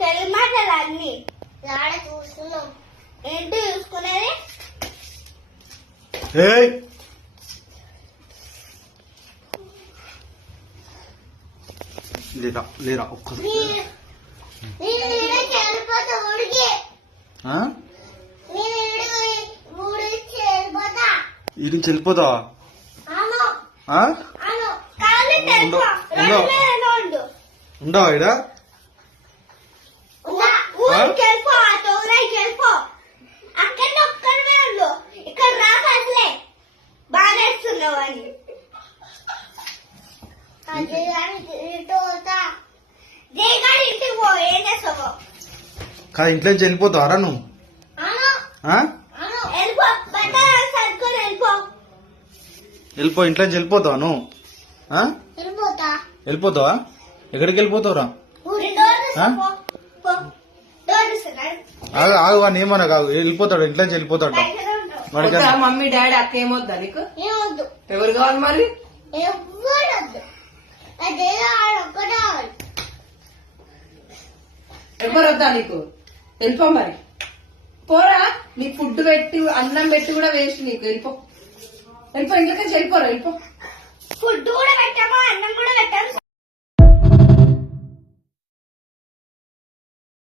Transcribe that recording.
తెలియమాటలు అన్ని చూస్తున్నాం. ఏంటి చూసుకునేది? లేరా లేరా ఒక్కసారి ఈ నుంచి వెళ్ళిపోతావా? ఉండవా ఇడ? ఇక్కడ రాకలే బాగా వేస్తున్నావు అని కాదు ఇంట్లో నుంచి వెళ్ళిపోతావారా నువ్వు? వెళ్ళిపో, ఇంట్లో నుంచి వెళ్ళిపోతావా నువ్వు? వెళ్ళిపోతావా? ఎక్కడికి వెళ్ళిపోతావురా? ఆగు ఆగు అని ఏమన్నా కాదు, వెళ్ళిపోతాడు, ఇంట్లో నుంచి వెళ్ళిపోతాడు. మమ్మీ డాడీ అక్క ఏమొద్దా నీకు? ఎవరు కావాలి మరి? ఎవరు వద్దా నీకు? వెళ్ళిపో మరి, పోరా. నీకు ఫుడ్ పెట్టి అన్నం పెట్టి కూడా వేస్ట్ నీకు. వెళ్ళిపో వెళ్ళిపో, ఇంట్లోకి వెళ్ళిపోరా, వెళ్ళిపో. ఫుడ్ కూడా పెట్టామో అన్నం కూడా పెట్టాము.